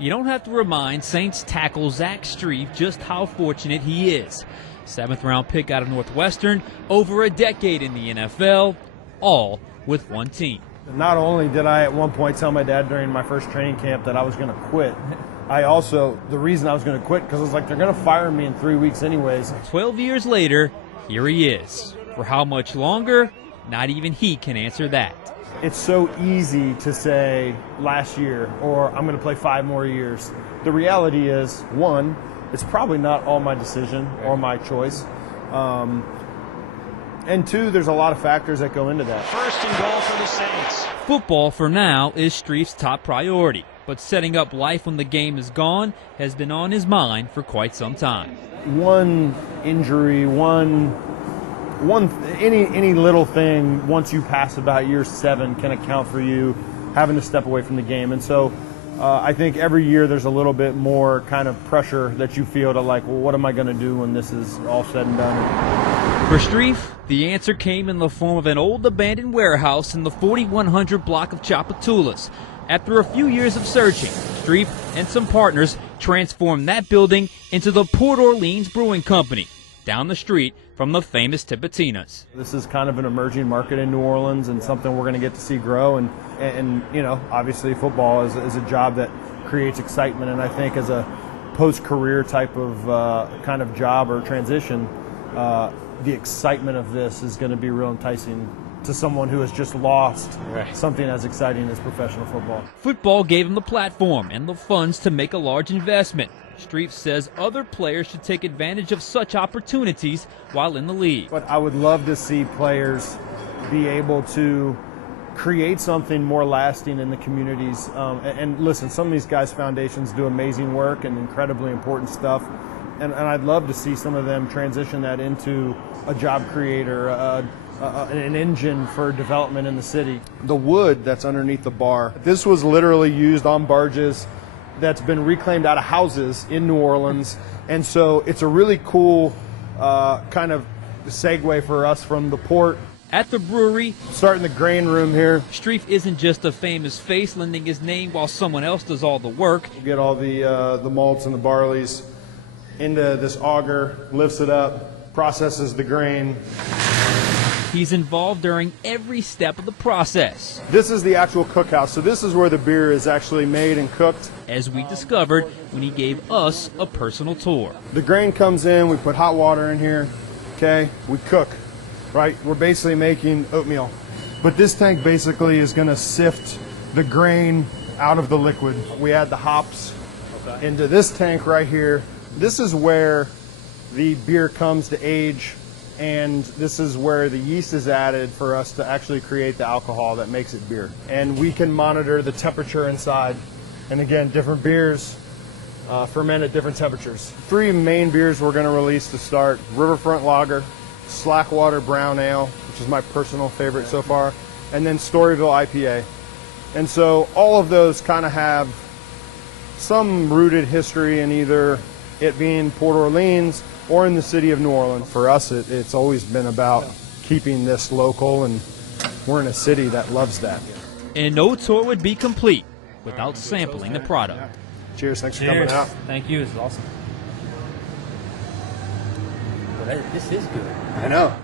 You don't have to remind Saints tackle Zach Strief just how fortunate he is. 7th-round pick out of Northwestern, over a decade in the NFL, all with one team. Not only did I at one point tell my dad during my first training camp that I was going to quit, the reason I was going to quit, because I was like, they're going to fire me in 3 weeks anyways. 12 years later, here he is. For how much longer? Not even he can answer that. It's so easy to say last year, or I'm going to play 5 more years. The reality is, one, it's probably not all my decision or my choice. And two, there's a lot of factors that go into that. First and goal for the Saints. Football for now is Strief's top priority, but setting up life when the game is gone has been on his mind for quite some time. One injury, any little thing, once you pass about year 7, can account for you having to step away from the game. And so I think every year there's a little bit more kind of pressure that you feel to like, well, what am I going to do when this is all said and done? For Strief, the answer came in the form of an old abandoned warehouse in the 4100 block of Tchoupitoulas. After a few years of searching, Strief and some partners transformed that building into the Port Orleans Brewing Company, down the street from the famous Tipitinas. This is kind of an emerging market in New Orleans and something we're going to get to see grow. And you know, obviously football is a job that creates excitement. And I think as a post-career type of kind of job or transition, the excitement of this is going to be real enticing to someone who has just lost something as exciting as professional football. Football gave him the platform and the funds to make a large investment. Strief says other players should take advantage of such opportunities while in the league. But I would love to see players be able to create something more lasting in the communities. And listen, some of these guys' foundations do amazing work and incredibly important stuff. And I'd love to see some of them transition that into a job creator, an engine for development in the city. The wood that's underneath the bar, this was literally used on barges that's been reclaimed out of houses in New Orleans. And so it's a really cool kind of segue for us from the port. At the brewery, starting the grain room here. Strief isn't just a famous face lending his name while someone else does all the work. We'll get all the malts and the barleys into this auger, lifts it up, processes the grain. He's involved during every step of the process. This is the actual cookhouse, so this is where the beer is actually made and cooked. As we discovered when he gave us a personal tour. The grain comes in, we put hot water in here, okay? We cook, right? We're basically making oatmeal. But this tank basically is gonna sift the grain out of the liquid. We add the hops into this tank right here. This is where the beer comes to age, and this is where the yeast is added for us to actually create the alcohol that makes it beer. And we can monitor the temperature inside. And again, different beers ferment at different temperatures. 3 main beers we're gonna release to start: Riverfront Lager, Slackwater Brown Ale, which is my personal favorite so far, and then Storyville IPA. And so all of those kind of have some rooted history in either it being Port Orleans or in the city of New Orleans. For us, it's always been about keeping this local, and we're in a city that loves that. And no tour would be complete without sampling the product. Cheers, thanks for coming out. Thank you, it's awesome. Well, this is good. I know.